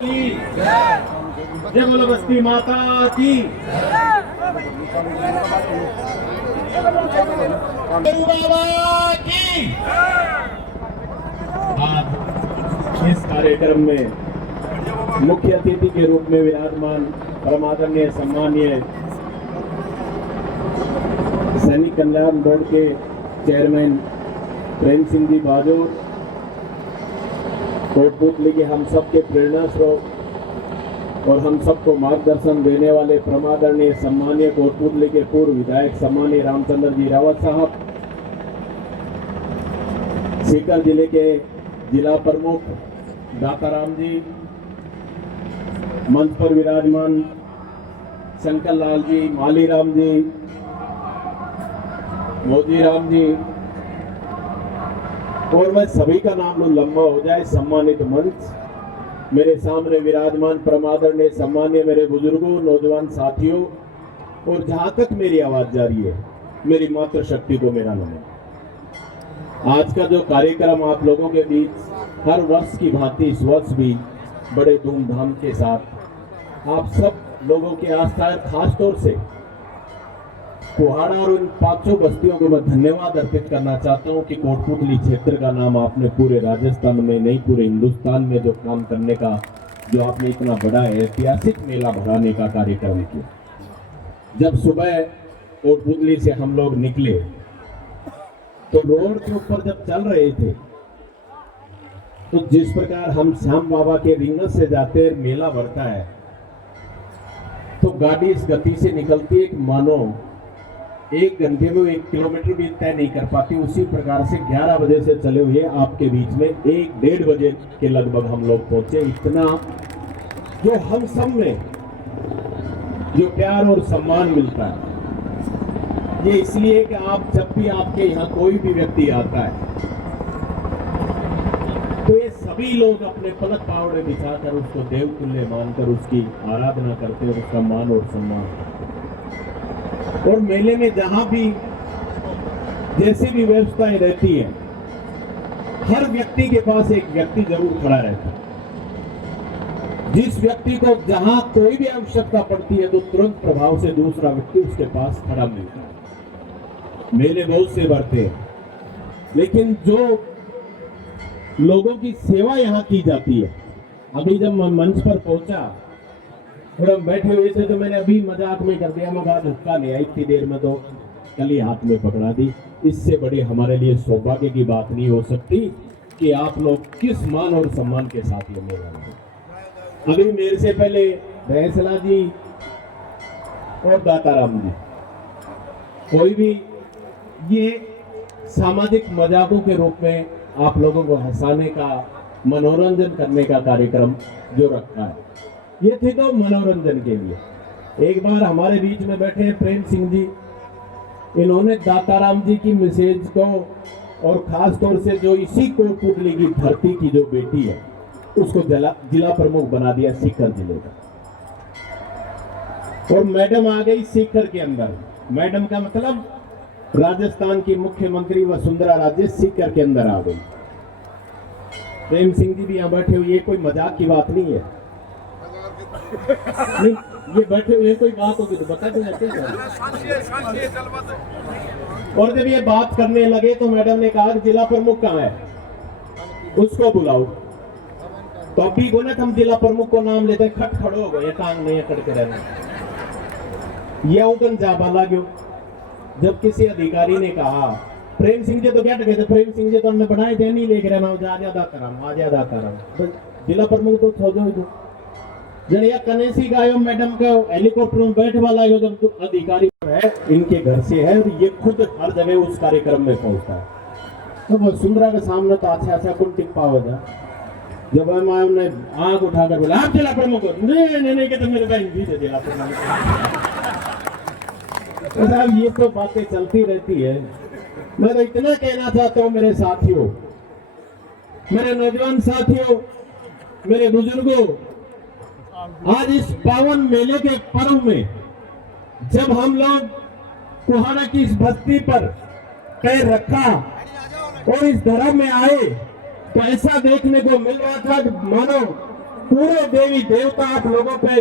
जय बोलो बस्ती माता की। बाबा की। आज इस कार्यक्रम में मुख्य अतिथि के रूप में विराजमान परमादरणीय सम्मानीय सैनिक कल्याण बोर्ड के चेयरमैन प्रेम सिंह जी बाजोर, कोटपुतली के हम सबके प्रेरणा स्रोत और हम सबको मार्गदर्शन देने वाले परमादरणीय सम्मानीय कोटपुतली के पूर्व विधायक सम्मानीय रामचंद्र जी रावत साहब, सीकर जिले के जिला प्रमुख दाताराम जी, मंच पर विराजमान शंकर लाल जी, मालीराम जी, मोजीराम जी, और मैं सभी का नाम लंबा हो जाए, सम्मानित मंच, मेरे सामने विराजमान परमादरणीय सम्मानीय मेरे बुजुर्गों, नौजवान साथियों, और जहां तक मेरी आवाज जा रही है, मेरी मातृशक्ति को मेरा नमन। आज का जो कार्यक्रम आप लोगों के बीच हर वर्ष की भांति इस वर्ष भी बड़े धूमधाम के साथ आप सब लोगों की आस्था है, खासतौर से कुहाड़ा और इन 500 बस्तियों को मैं धन्यवाद अर्पित करना चाहता हूं कि कोटपुतली क्षेत्र का नाम आपने पूरे राजस्थान में नहीं पूरे हिंदुस्तान में जो काम करने का, जो आपने इतना बड़ा ऐतिहासिक मेला भराने का कार्यक्रम किया। जब सुबह कोटपुतली से हम लोग निकले तो रोड के ऊपर जब चल रहे थे तो जिस प्रकार हम श्याम बाबा के रिंगस से जाते मेला भरता है तो गाड़ी इस गति से निकलती है कि मानो 1 घंटे में 1 किलोमीटर भी तय नहीं कर पाती। उसी प्रकार से 11 बजे से चले हुए आपके बीच में 1-1:30 बजे के लगभग हम लोग पहुंचे। इतना जो हम सब में जो प्यार और सम्मान मिलता है, ये इसलिए कि आप जब भी आपके यहाँ कोई भी व्यक्ति आता है तो ये सभी लोग अपने पलक पावड़े बिछाकर उसको देवतुल्य मानकर उसकी आराधना करते हैं, उसका मान और सम्मान। और मेले में जहां भी जैसी भी व्यवस्थाएं रहती है, हर व्यक्ति के पास एक व्यक्ति जरूर खड़ा रहता है। जिस व्यक्ति को जहां कोई भी आवश्यकता पड़ती है तो तुरंत प्रभाव से दूसरा व्यक्ति उसके पास खड़ा मिलता है। मेले बहुत से भरते हैं, लेकिन जो लोगों की सेवा यहाँ की जाती है, अभी जब मैं मंच पर पहुंचा और हम बैठे हुए थे तो मैंने अभी मजाक में कर दिया, मैं आज हुक्का नहीं आई, इतनी देर में तो कली हाथ में पकड़ा दी। इससे बड़े हमारे लिए सौभाग्य की बात नहीं हो सकती कि आप लोग किस मान और सम्मान के साथ ये मेला में। अभी मेरे से पहले भैंसला जी और दाताराम जी, कोई भी ये सामाजिक मजाकों के रूप में आप लोगों को हंसाने का, मनोरंजन करने का कार्यक्रम जो रखा है, ये थे तो मनोरंजन के लिए। एक बार हमारे बीच में बैठे प्रेम सिंह जी, इन्होंने दाताराम जी की मैसेज को और खास तौर से जो इसी कोटपुतली की धरती की जो बेटी है उसको जिला प्रमुख बना दिया सीकर जिले का। और मैडम आ गई सीकर के अंदर। मैडम का मतलब राजस्थान की मुख्यमंत्री वसुंधरा राजे सीकर के अंदर आ गई। प्रेम सिंह जी भी यहाँ बैठे हुए, ये कोई मजाक की बात नहीं है। नहीं, ये बैठे हुए कोई बात होगी तो बता दो। और जब ये बात करने लगे तो मैडम ने कहा जिला प्रमुख कहाँ है, उसको बुलाओ। तो अभी बोले हम जिला प्रमुख को नाम लेते, खट खड़ो हो गए, टांग नहीं अकड़ के रहना। ये उगन जाबा लागो। जब किसी अधिकारी ने कहा प्रेम सिंह जी तो क्या टके थे, प्रेम सिंह जी तो हमने बनाए थे, नहीं लेके रहना, ज्यादा कराम जिला प्रमुख तो छोड़ो ही तो जड़िया कनेसी गायो मैडम का हेलीकॉप्टर में बैठ वाला है, जब तो अधिकारी है इनके घर से है और ये खुद हर जगह उस कार्यक्रम में पहुंचता है। तो वो सुंदरा के सामने तो अच्छा कौन टिक पाओगा। जब हमने आंख उठाकर बोला आप जिला प्रमुख हो, नहीं कहते मेरे बहन जी से जिला प्रमुख। तो साहब ये तो बातें चलती रहती है। मैं तो इतना कहना चाहता हूँ मेरे साथियों, मेरे नौजवान साथियों, मेरे बुजुर्गों, आज इस पावन मेले के पर्व में जब हम लोग कुहाड़ा की इस बस्ती पर पैर रखा और इस धर्म में आए तो ऐसा देखने को मिल रहा था मानो पूरे देवी देवता आप लोगों पे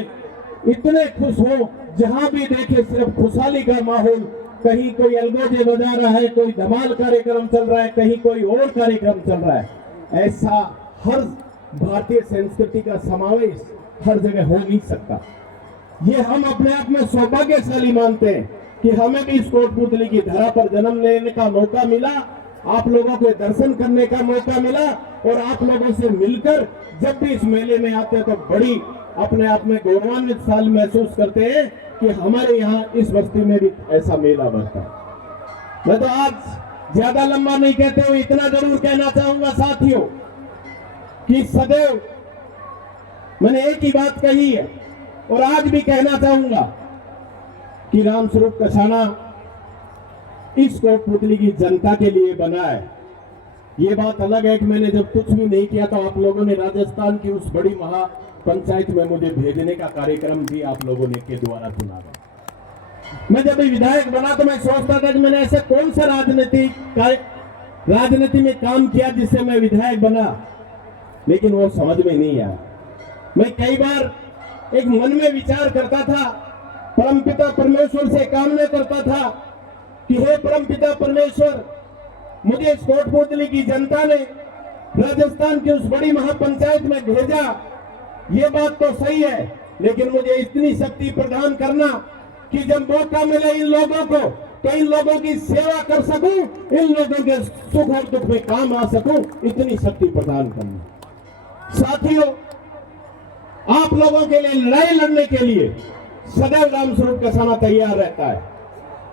इतने खुश हो, जहां भी देखे सिर्फ खुशहाली का माहौल। कहीं कोई अलगोजे बजा रहा है, कोई धमाल कार्यक्रम चल रहा है, कहीं कोई और कार्यक्रम चल रहा है। ऐसा हर भारतीय संस्कृति का समावेश हर जगह हो नहीं सकता। ये हम अपने आप में सौभाग्यशाली मानते हैं कि हमें भी इस कोटपुतली की धरा पर जन्म लेने का मौका मिला, आप लोगों को दर्शन करने का मौका मिला, और आप लोगों से मिलकर जब भी इस मेले में आते हैं तो बड़ी अपने आप में गौरवान्वित साल महसूस करते हैं कि हमारे यहाँ इस बस्ती में भी ऐसा मेला बढ़ता है। मैं तो आज ज्यादा लंबा नहीं कहते हुए इतना जरूर कहना चाहूंगा साथियों कि सदैव मैंने एक ही बात कही है और आज भी कहना चाहूंगा कि रामस्वरूप कसाना इस कोटपुतली की जनता के लिए बना है। ये बात अलग है कि मैंने जब कुछ भी नहीं किया तो आप लोगों ने राजस्थान की उस बड़ी महापंचायत में मुझे भेजने का कार्यक्रम भी आप लोगों ने के द्वारा चुना था। मैं जब विधायक बना तो मैं सोचता था कि मैंने ऐसे कौन सा राजनीति में काम किया जिससे मैं विधायक बना, लेकिन वो समझ में नहीं आया। मैं कई बार एक मन में विचार करता था, परमपिता परमेश्वर से कामना करता था कि हे परमपिता परमेश्वर, मुझे इस कोटपुतली की जनता ने राजस्थान की उस बड़ी महापंचायत में भेजा, ये बात तो सही है, लेकिन मुझे इतनी शक्ति प्रदान करना कि जब मौका मिले इन लोगों को तो इन लोगों की सेवा कर सकूं, इन लोगों के सुख और दुख में काम आ सकूं, इतनी शक्ति प्रदान करना। साथियों, आप लोगों के लिए लड़ाई लड़ने के लिए सदैव रामस्वरूप कसाना तैयार रहता है।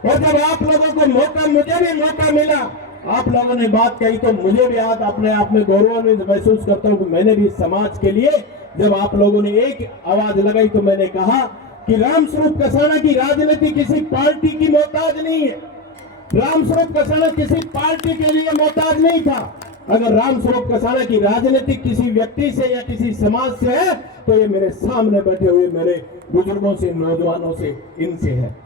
और जब आप लोगों को मौका, मुझे भी मौका मिला, आप लोगों ने बात कही तो मुझे भी आज अपने आप में गौरवान्वित महसूस करता हूं कि मैंने भी समाज के लिए जब आप लोगों ने एक आवाज लगाई तो मैंने कहा कि रामस्वरूप कसाना की राजनीति किसी पार्टी की मोहताज नहीं है। रामस्वरूप कसाना किसी पार्टी के लिए मोहताज नहीं था। अगर रामस्वरूप कसाना की राजनीति किसी व्यक्ति से या किसी समाज से है तो ये मेरे सामने बैठे हुए मेरे बुजुर्गों से, नौजवानों से, इनसे है।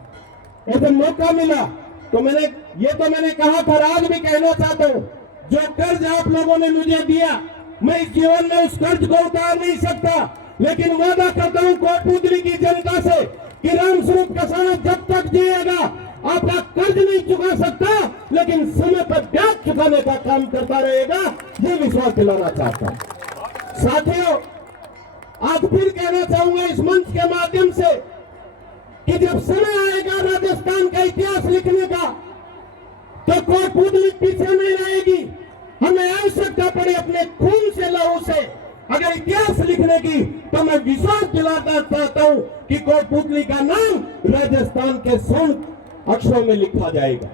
और जब मौका मिला तो मैंने कहा था, आज भी कहना चाहता हूं, जो कर्ज आप लोगों ने मुझे दिया, मैं इस जीवन में उस कर्ज को उतार नहीं सकता, लेकिन वादा करता हूं कोटपुतली की जनता से कि रामस्वरूप कसाना जब तक जिएगा आपका कर्ज नहीं चुका सकता, लेकिन समय पर ब्याज चुकाने का काम करता रहेगा, ये विश्वास दिलाना चाहता हूं। साथियों, आज फिर कहना चाहूंगा इस मंच के माध्यम से कि जब समय आएगा राजस्थान का इतिहास लिखने का तो कोटपुतली पीछे नहीं रहेगी। हमें आवश्यकता पड़ी अपने खून से, लहू से अगर इतिहास लिखने की, तो मैं विश्वास दिलाना चाहता हूं कि कोटपुतली का नाम राजस्थान के स्वर्ण अक्षरों में लिखा जाएगा।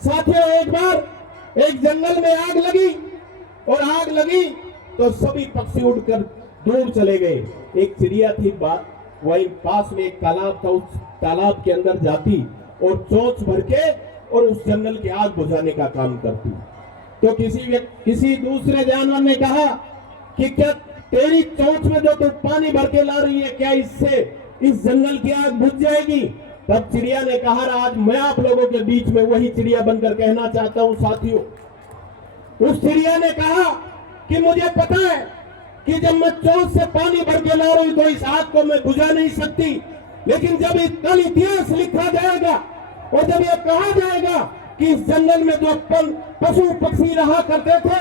साथियों, एक बार एक जंगल में आग लगी और आग लगी तो सभी पक्षी उड़कर दूर चले गए। एक चिड़िया थी, वही पास में एक तालाब था, उस तालाब के अंदर जाती और चोंच भर के और उस जंगल की आग बुझाने का काम करती। तो किसी दूसरे जानवर ने कहा कि क्या तेरी चोंच में जो तू पानी भर के ला रही है, क्या इससे इस जंगल की आग बुझ जाएगी? तब चिड़िया ने कहा, आज मैं आप लोगों के बीच में वही चिड़िया बनकर कहना चाहता हूं साथियों। उस चिड़िया ने कहा कि मुझे पता है कि जब मैं चोंच से पानी भर के ला रही हूं तो इस आग को मैं बुझा नहीं सकती, लेकिन जब कल इतिहास लिखा जाएगा और जब यह कहा जाएगा कि इस जंगल में जो पशु पक्षी रहा करते थे,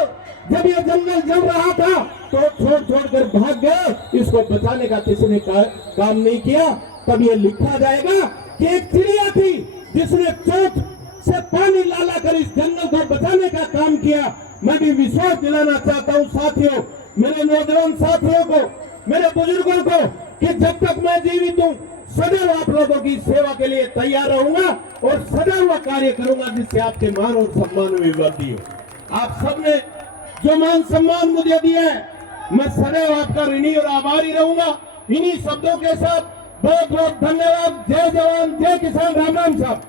जब यह जंगल जल रहा था तो छोड़ कर भाग गए, इसको बचाने का किसी ने काम नहीं किया, तब यह लिखा जाएगा कि एक चिड़िया थी जिसने चोंच से पानी ला कर इस जंगल को बचाने का काम किया। मैं भी विश्वास दिलाना चाहता हूं साथियों, मेरे नौजवान साथियों को, मेरे बुजुर्गों को, कि जब तक मैं जीवित हूं सदैव आप लोगों की सेवा के लिए तैयार रहूंगा और सदैव वह कार्य करूंगा जिससे आपके मान और सम्मान में वृद्धि हो। आप सबने जो मान सम्मान मुझे दिया है, मैं सदैव आपका ऋणी और आभारी रहूंगा। इन्हीं शब्दों के साथ बहुत बहुत धन्यवाद। जय जवान, जय किसान, राम राम साहब।